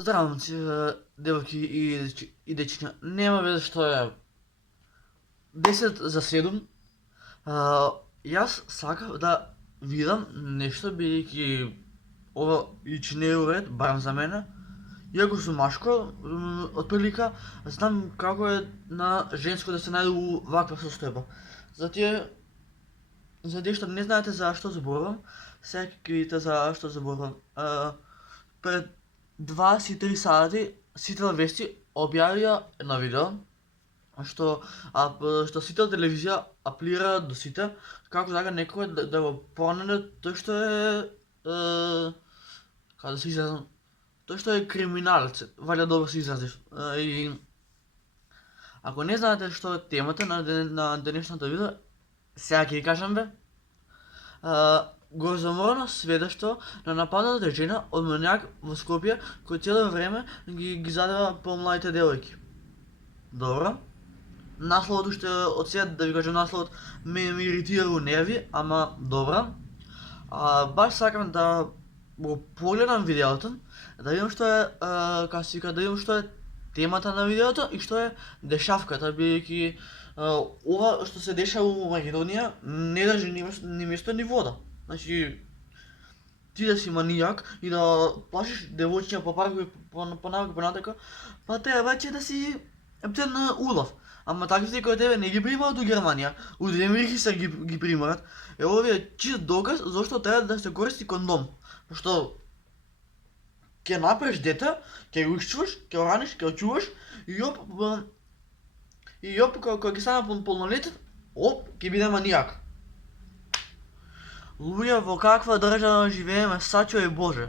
Здраво, момци, девојки и дечиња. Нема везе што е 10 за 7. Јас сакав да видам нешто, бидејќи ова ич не е уред, барем за мене. Иако сум машко, отприлика, знам како е на женско да се најде у ваква состојба. За тие што не знаете за што зборувам, сега ќе видите за што зборувам. Пред 23 сати Сител вести објавија едно видео што Сител телевизија аплира до сите како така некој да го пронајде тој што е како да се изразам, тој што е криминалец, валја добро се изразив. И ако не знаете што е темата на денешното видео, сега ќе ви кажам бе. Грозоморно сведоштво на нападната жена од манијак во Скопје кој цело време ги задава помладите девојки. Добро. Насловот уште од сега да ви кажам насловот ме иритира у нерви, ама добро. Баш сакам да го погледам видеото, да видам што е како се вика, да видам што е темата на видеото и што е дешавката, бидејќи ова што се дешава у Македонија не држи ни место ни вода. Значи, ти да си манијак и да плашиш девојчиња по паркови понатака, па треба че да си птен на улов. Ама таквите кои тебе не ги примаат у Германија, у Демирхиса ги примаат. Овие е чист доказ зашто треба да се користи кондом. Пошто ќе направиш дете, ќе го исчуваш, ќе го раниш, ќе го чуваш и кога ќе стане полнолетен, ќе биде манијак. Луѓе, во каква држава живееме, сачувај Боже.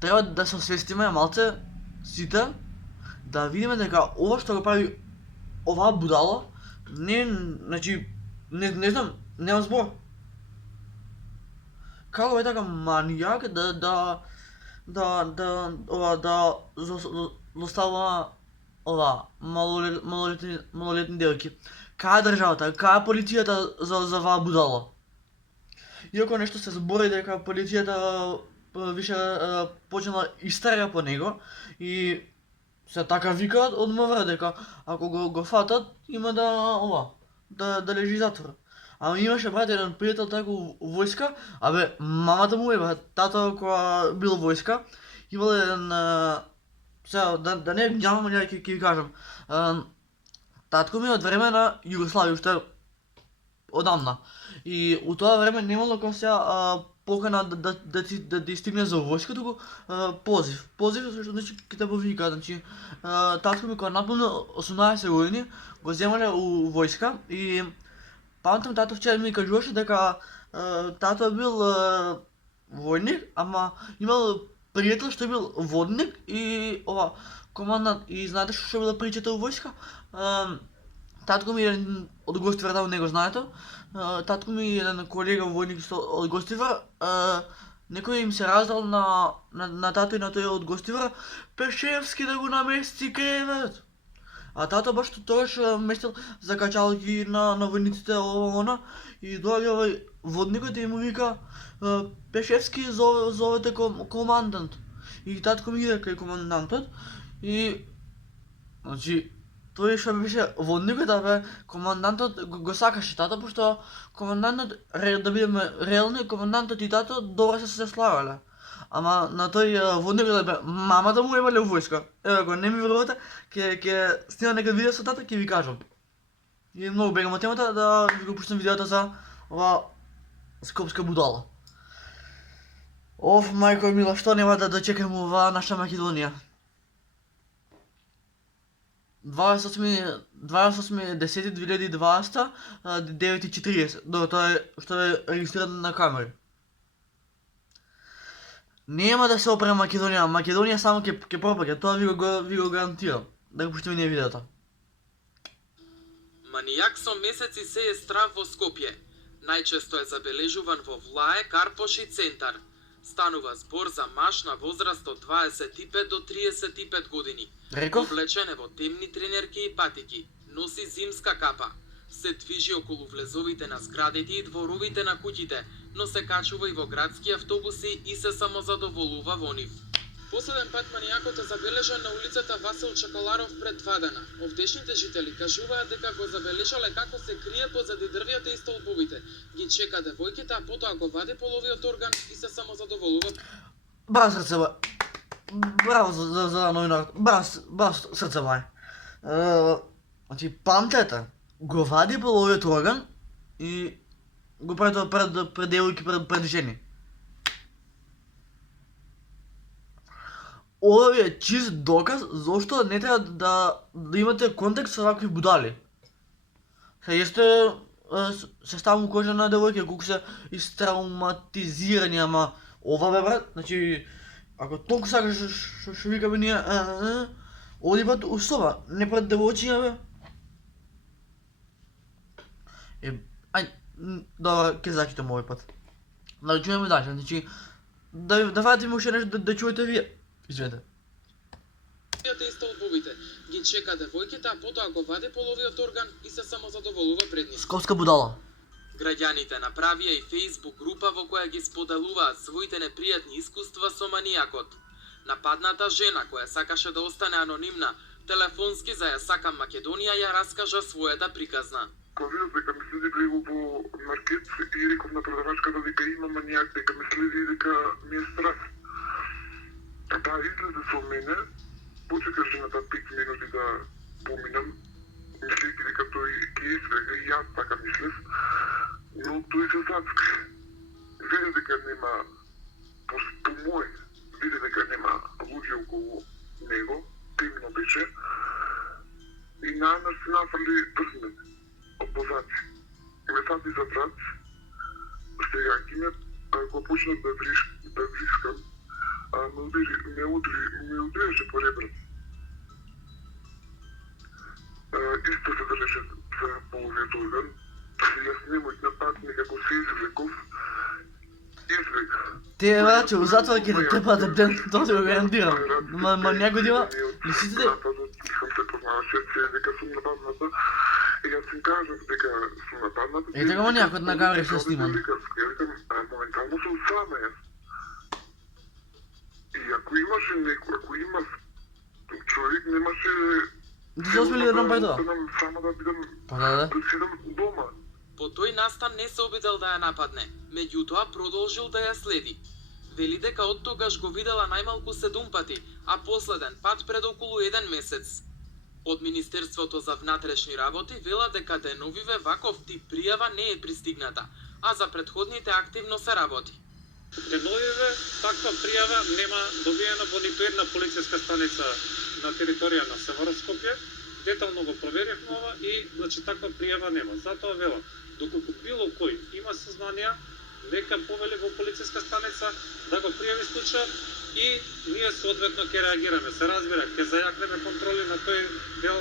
Треба да се освестиме малце сите, да видиме дека ова што го прави оваа будала, значи, не знам, немам збор. Како е така манијак да злоставува малолетни девојки. Кај е државата, кај е полицијата за оваа будала? Иако нешто се збори дека полицијата више почнала истрага по него и се така викаат од МВР дека ако го фатат има да лежи затвор. Ама имаше брат еден пријател така у војска, мамата му тато кога бил војска, имал еден сега да не нямам ќе ви кажам. Татко ми од време на Југославија уште одамна. И у тоа време немало како сега покана да ти стигне за војска, туку позив. Позив зашто значи ќе те повикаат, значи татко ми кога наполнил 18 години го земале у војска и памтам тато вчера ми кажуваше дека тато бил војник, ама имал пријател што бил водник и командант. И знаете што била причата у војска? Татко ми еден од Гостивар, таму не го знаете, татко ми еден колега војник од Гостивар, некој им се раздал на тато и на тој од Гостивар Пешевски да го намести кревет. А тато баш тогаш местил закачалки на војниците она и доаѓа овој водникот и му вика Пешевски зовете командант. И татко ми иде кај командантот и значи тој што беше водникот, командантот го сакаше тато, пошто командантот, да бидеме реални, командантот и тато добро се слагале. Ама на тој водникот мамата му евале у војска. Ево го, не ми верувате, ќе снимам некад видео со тато, ќе ви кажам. И многу бегам од темата да ви го пуштам видеото за ова скопска будала. Мајко мила, што нема да дочекаме ова наша Македонија? 28.10.2020, 9:40, тоа е што е регистрирано на камери. Нема да се опре Македонија, Македонија само ќе пропаѓа, тоа ви го гарантирам. Да го пуштиме ние видеото. Манијак со месеци се е страв во Скопје. Најчесто е забележуван во Влае, Карпош и Центар. Станува збор за маж на возраст од 25 до 35 години. Облечен е во темни тренерки и патики, носи зимска капа. Се движи околу влезовите на зградите и дворовите на куќите, но се качува и во градски автобуси и се самозадоволува во нив. Последен пат манијакот е забележан на улицата Васил Чакаларов пред 2 дена. Овдешните жители кажуваат дека го забележале како се крие позади дрвјата и столбовите. Ги чека девојките, а потоа го вади половиот орган и се самозадоволува. Браво срце, бе. Браво за новинар. Браво срце, бе. Значи, памтете, го вади половиот орган и го прави тоа пред девојки, пред жени. Ова ви е чист доказ зошто не треба да имате контакт со вакви будали. Се ставам у кожа на девојки колку се истравматизирани, ама ова бе брат, значи ако толку сакаш што викаме ние, оди брат у соба, не пред девојчиња бе. Добро, ќе закитам овој пат. Да чуеме дальше, значи да вратиме уште нешто да чуете вие. Извинете. И столбовите. Ги чека девојките, а потоа го вади половиот орган и се самозадоволува пред нив. Скопска будала. Граѓаните направија и Facebook група во која ги споделуваат своите непријатни искуства со манијакот. Нападната жена која сакаше да остане анонимна, телефонски за ја сакам Македонија ја раскажа својата приказна. Кога видов дека ме следи прего во маркет и реков на продавачката дека има манијак, дека ме следи и дека ми е страх. Да, излезе со мене, почека жената 5 минути да поминам, мислејќи дека тој ќе избега и јас така мислев, но тој се зацкри. Виде дека нема, по мој, виде дека нема луѓе околу него, темно беше, и најнаш се нафрли врз мене, од позади. Ме сади за врат, стегајќи ме, го почнав да врискам, ме удреше по ребрата. Исто се држеше за половиот орган. Јас немој напад, некако се извлеков. Тие врачи у затвор ќе те тепат ден, тоа се го гарантирам. Ма някој дива, мислите? Сам се познаваше, дека сум нападната. И јас им кажав дека сум нападната. И така манијакот на камера се сниман. Моментално сум сама јас. И ако имаше некој, ако има човек, немаше... Ти се успели да направи тоа? Само да бидам... Па да. Да седам дома. По тој настан не се обидел да ја нападне, меѓутоа продолжил да ја следи. Вели дека од тогаш го видела најмалку 7 пати, а последен пат пред околу 1 месец. Од Министерството за внатрешни работи вела дека деновиве ваков тип пријава не е пристигната, а за претходните активно се работи. Деновиве таква пријава нема добиена во ниту една полициска станица на територија на Север Скопје. Детално го проверивме ова и значи таква пријава нема. Затоа велам, доколку било кој има сознанија, нека повели во полициска станица да го пријави случајот и ние соодветно ќе реагираме. Се разбира, ќе зајакнеме контроли на тој дел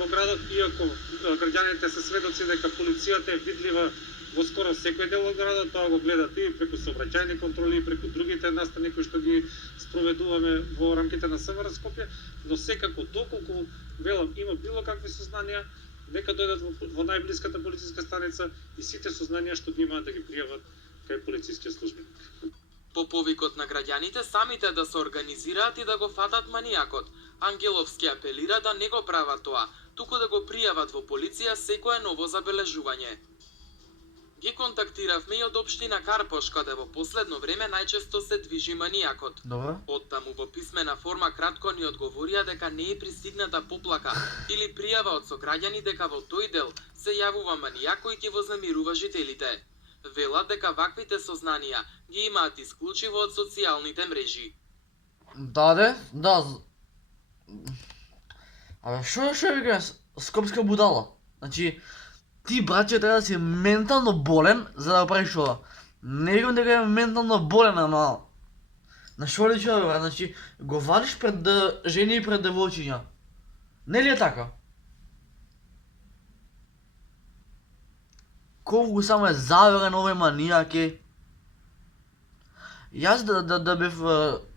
во градот, иако граѓаните се сведоци дека полицијата е видлива во скоро секој дел од градот, тоа го гледат и преку сообраќајни контроли, и преку другите настани кои што ги спроведуваме во рамките на Север Скопје, но секако доколку велам има било какви сознанија, нека дојдат во најблиската полициска станица и сите сознанија што ги имаат да ги пријават кај полицискиот службеник. По повикот на граѓаните самите да се организираат и да го фатат манијакот, Ангеловски апелира да не го прават тоа, туку да го пријават во полиција секое ново забележување. Ги контактиравме и од општина Карпош, каде во последно време најчесто се движи манијакот. Добро. Оттаму во писмена форма кратко ни одговорија дека не е пристигната поплака или пријава од сограѓани дека во тој дел се јавува манијак кој ќе вознемирува жителите. Велат дека ваквите сознанија ги имаат исклучиво од социјалните мрежи. Да. Абе, шо викаме скопска будала? Значи, ти браќе треба да си ментално болен за да го правиш ова. Не викам дека е ментално болен, ама... На шо личи ова, брат? Значи, го вадиш пред жени и пред девојчиња. Не ли е така? Колку само е заверен овој манијак е. Јас да бев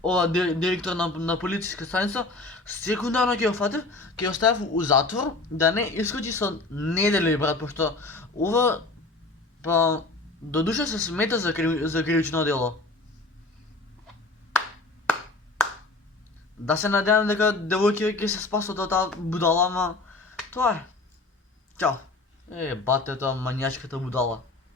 ова директор на полициска станица, секундарно ќе го фатев, ќе го ставев у затвор, да не искочи со недели, брат, пошто ова, па, до душа се смета за кривично дело. Да се надевам дека девојките ќе се спасат од таа будала, ама тоа е. Чао. Батето, манијачката будала.